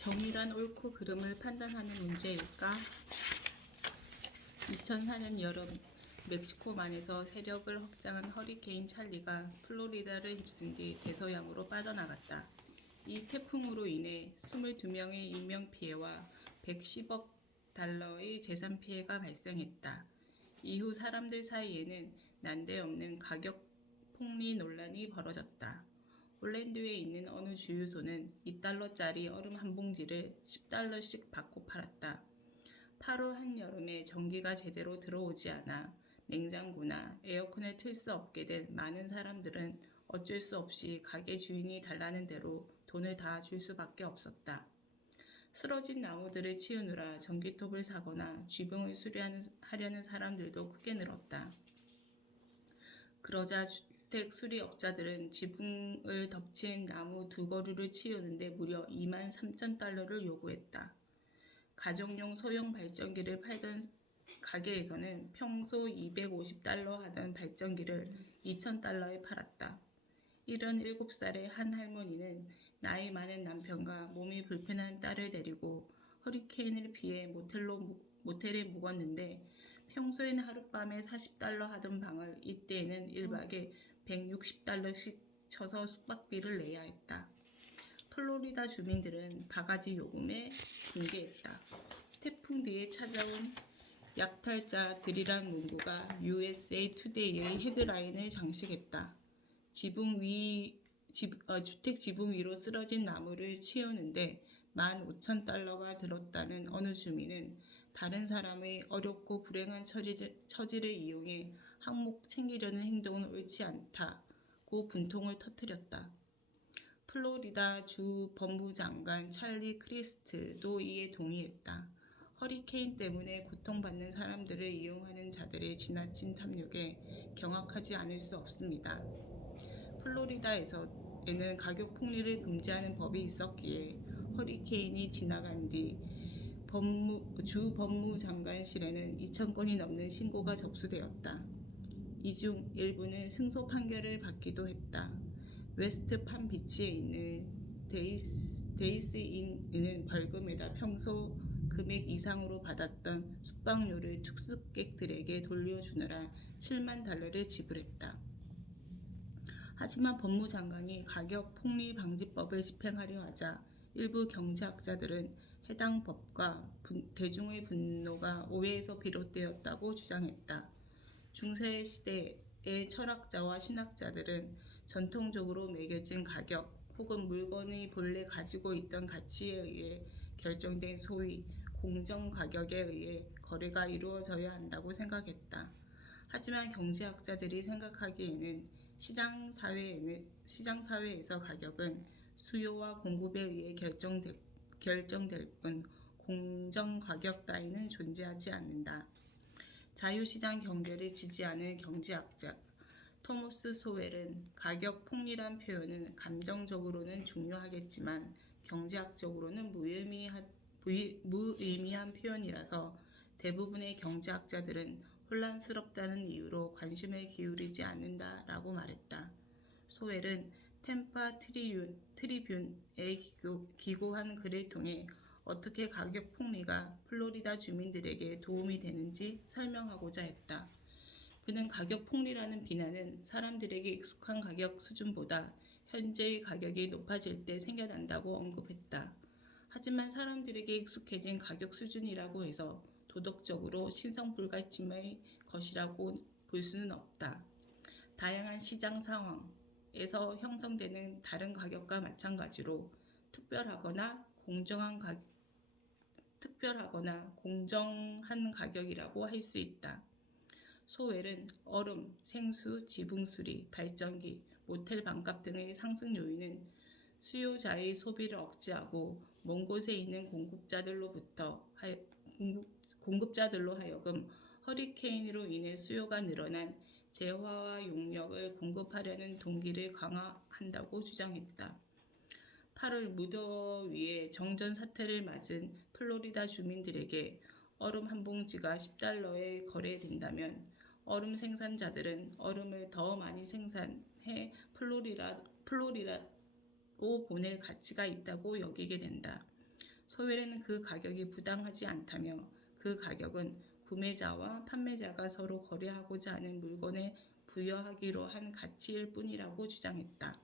정의란 옳고 그름을 판단하는 문제일까? 2004년 여름, 멕시코만에서 세력을 확장한 허리케인 찰리가 플로리다를 휩쓴 뒤 대서양으로 빠져나갔다. 이 태풍으로 인해 22명의 인명피해와 110억 달러의 재산 피해가 발생했다. 이후 사람들 사이에는 난데없는 가격 폭리 논란이 벌어졌다. 올랜도에 있는 어느 주유소는 $2짜리 얼음 한 봉지를 $10씩 받고 팔았다. 8월 한여름에 전기가 제대로 들어오지 않아 냉장고나 에어컨을 틀 수 없게 된 많은 사람들은 어쩔 수 없이 가게 주인이 달라는 대로 돈을 다 줄 수밖에 없었다. 쓰러진 나무들을 치우느라 전기톱을 사거나 쥐붕을 수리하려는 사람들도 크게 늘었다. 그러자 주택 수리업자들은 지붕을 덮친 나무 2그루를 치우는데 무려 $23,000를 요구했다. 가정용 소형 발전기를 팔던 가게에서는 평소 $250 하던 발전기를 $2,000에 팔았다. 77살의 한 할머니는 나이 많은 남편과 몸이 불편한 딸을 데리고 허리케인을 피해 모텔에 묵었는데 평소엔 하룻밤에 $40 하던 방을 이때에는 1박에 $160씩 쳐서 숙박비를 내야 했다. 플로리다 주민들은 바가지 요금에 분개했다. 태풍 뒤에 찾아온 약탈자들이란 문구가 USA 투데이의 헤드라인을 장식했다. 주택 지붕 위로 쓰러진 나무를 치우는데 $15,000가 들었다는 어느 주민은 다른 사람의 어렵고 불행한 처지를 이용해 항목 챙기려는 행동은 옳지 않다고 분통을 터뜨렸다. 플로리다 주 법무장관 찰리 크리스트도 이에 동의했다. 허리케인 때문에 고통받는 사람들을 이용하는 자들의 지나친 탐욕에 경악하지 않을 수 없습니다. 플로리다에는 가격 폭리를 금지하는 법이 있었기에 허리케인이 지나간 뒤 주 법무장관실에는 2,000건이 넘는 신고가 접수되었다. 이 중 일부는 승소 판결을 받기도 했다. 웨스트 팜비치에 있는 데이스인은 벌금에다 평소 금액 이상으로 받았던 숙박료를 투숙객들에게 돌려주느라 $70,000를 지불했다. 하지만 법무장관이 가격 폭리 방지법을 집행하려 하자 일부 경제학자들은 해당 법과 대중의 분노가 오해에서 비롯되었다고 주장했다. 중세시대의 철학자와 신학자들은 전통적으로 매겨진 가격 혹은 물건이 본래 가지고 있던 가치에 의해 결정된 소위 공정가격에 의해 거래가 이루어져야 한다고 생각했다. 하지만 경제학자들이 생각하기에는 시장사회에서 가격은 수요와 공급에 의해 결정될 뿐 공정가격 따위는 존재하지 않는다. 자유시장 경제를 지지하는 경제학자 토머스 소웰은 가격 폭리란 표현은 감정적으로는 중요하겠지만 경제학적으로는 무의미한 표현이라서 대부분의 경제학자들은 혼란스럽다는 이유로 관심을 기울이지 않는다라고 말했다. 소웰은 템파 트리뷴에 기고한 글을 통해 어떻게 가격 폭리가 플로리다 주민들에게 도움이 되는지 설명하고자 했다. 그는 가격 폭리라는 비난은 사람들에게 익숙한 가격 수준보다 현재의 가격이 높아질 때 생겨난다고 언급했다. 하지만 사람들에게 익숙해진 가격 수준이라고 해서 도덕적으로 신성불가침의 것이라고 볼 수는 없다. 다양한 시장 상황에서 형성되는 다른 가격과 마찬가지로 특별하거나 공정한 가격이라고 할 수 있다. 소웰은 얼음, 생수, 지붕수리, 발전기, 모텔 방값 등의 상승 요인은 수요자의 소비를 억제하고 먼 곳에 있는 공급자들로 하여금 허리케인으로 인해 수요가 늘어난 재화와 용역을 공급하려는 동기를 강화한다고 주장했다. 8월 무더위에 정전 사태를 맞은 플로리다 주민들에게 얼음 한 봉지가 $10에 거래된다면 얼음 생산자들은 얼음을 더 많이 생산해 플로리다로 보낼 가치가 있다고 여기게 된다. 소외는 그 가격이 부당하지 않다며 그 가격은 구매자와 판매자가 서로 거래하고자 하는 물건에 부여하기로 한 가치일 뿐이라고 주장했다.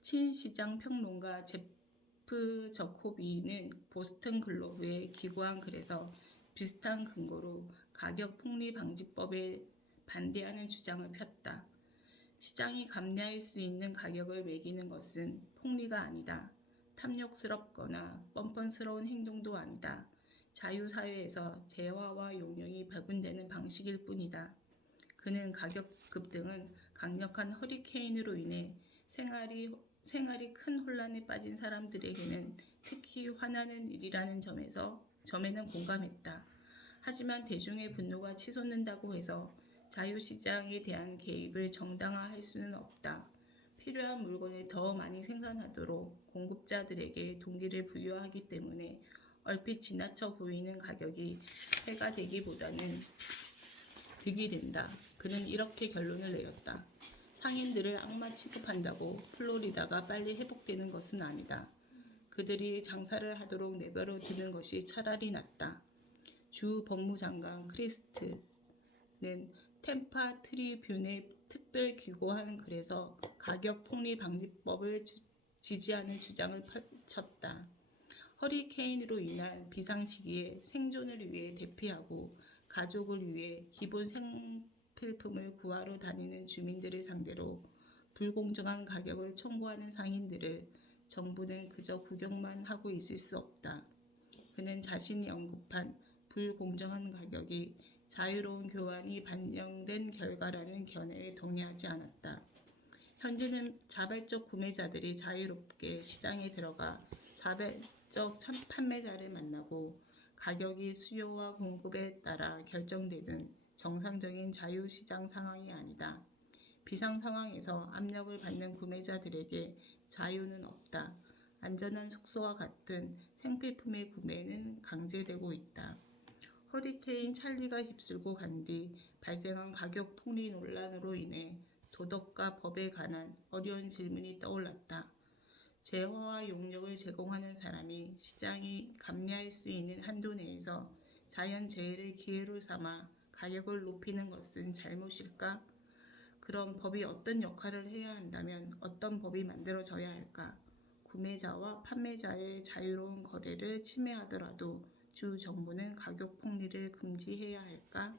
친시장 평론가 제프 저코비는 보스턴 글로브에 기고한 글에서 비슷한 근거로 가격 폭리 방지법에 반대하는 주장을 폈다. 시장이 감내할 수 있는 가격을 매기는 것은 폭리가 아니다. 탐욕스럽거나 뻔뻔스러운 행동도 아니다. 자유사회에서 재화와 용량이 배분되는 방식일 뿐이다. 그는 가격 급등은 강력한 허리케인으로 인해 생활이 큰 혼란에 빠진 사람들에게는 특히 화나는 일이라는 점에는 공감했다. 하지만 대중의 분노가 치솟는다고 해서 자유시장에 대한 개입을 정당화할 수는 없다. 필요한 물건을 더 많이 생산하도록 공급자들에게 동기를 부여하기 때문에 얼핏 지나쳐 보이는 가격이 해가 되기보다는 득이 된다. 그는 이렇게 결론을 내렸다. 상인들을 악마 취급한다고 플로리다가 빨리 회복되는 것은 아니다. 그들이 장사를 하도록 내버려 두는 것이 차라리 낫다. 주 법무장관 크리스트는 템파 트리뷴에 특별 기고한 글에서 가격 폭리 방지법을 지지하는 주장을 펼쳤다. 허리케인으로 인한 비상 시기에 생존을 위해 대피하고 가족을 위해 기본 생필품을 구하러 다니는 주민들을 상대로 불공정한 가격을 청구하는 상인들을 정부는 그저 구경만 하고 있을 수 없다. 그는 자신이 언급한 불공정한 가격이 자유로운 교환이 반영된 결과라는 견해에 동의하지 않았다. 현재는 자발적 구매자들이 자유롭게 시장에 들어가 자발적 판매자를 만나고 가격이 수요와 공급에 따라 결정되는 정상적인 자유시장 상황이 아니다. 비상 상황에서 압력을 받는 구매자들에게 자유는 없다. 안전한 숙소와 같은 생필품의 구매는 강제되고 있다. 허리케인 찰리가 휩쓸고 간 뒤 발생한 가격 폭리 논란으로 인해 도덕과 법에 관한 어려운 질문이 떠올랐다. 재화와 용역을 제공하는 사람이 시장이 감내할 수 있는 한도 내에서 자연재해를 기회로 삼아 가격을 높이는 것은 잘못일까? 그럼 법이 어떤 역할을 해야 한다면 어떤 법이 만들어져야 할까? 구매자와 판매자의 자유로운 거래를 침해하더라도 주 정부는 가격 폭리를 금지해야 할까?